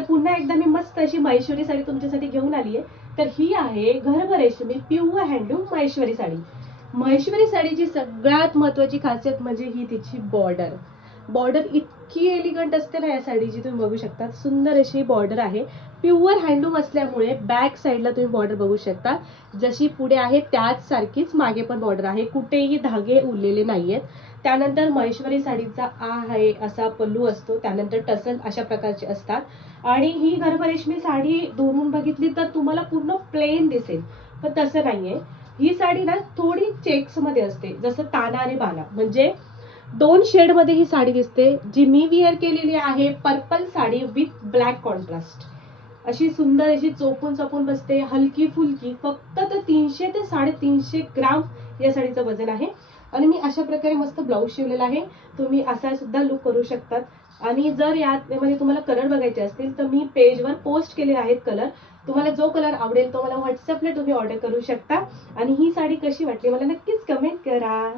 तर पुन्हा एकदा मी मस्त अशी महेश्वरी साडी तुमच्यासाठी घेऊन आली आहे. तर ही आहे गर्भ रेशमी प्युअर हँडलूम महेश्वरी साडी. महेश्वरी साडीची सगळ्यात महत्वाची खासियत म्हणजे ही तिची बॉर्डर. बॉर्डर इतकी एलिगंट असते ना या साडीची, तुम्ही बघू शकता. सुंदर अशी बॉर्डर आहे. प्युअर हँडलूम असल्यामुळे बॅक साईडला तुम्ही बॉर्डर बघू शकता. जशी पुढे आहे त्याच सारखीच मागे पण बॉर्डर आहे. कुठेही धागे उरलेले नाहीयेत. त्यानंतर महेश्वरी साडीचा आहे असा पल्लू असतो. त्यानंतर टसल अशा प्रकारचे असतात. आणि ही गर्भरेशमी साडी दुरून बघितली तर तुम्हाला पूर्ण प्लेन दिसेल, पण तसं नाहीये. ही साडी ना थोडी चेक्स मध्ये असते, जसं ताना आणि बाना, म्हणजे 2 शेड मध्ये ही साडी दिसते. जी मी विअर केलेली आहे purple sari with black contrast. अशी सुंदर अशी चोपून चोपून बसते, हलकी फुलकी. फक्त तर 300 ते 350 ग्राम या साडीचं वजन आहे. आणि मी अशा प्रकारे मस्त ब्लाऊज शिवलेला आहे. तुम्ही असा सुद्धा लुक करू शकतात. आणि जर यामध्ये तुम्हाला कलर बघायचे असतील तर मी पेजवर पोस्ट केले आहेत कलर. तुम्हाला जो कलर आवडेल तो मला व्हॉट्सअपला तुम्ही ऑर्डर करू शकता. आणि ही साडी कशी वाटली मला नक्कीच कमेंट करा.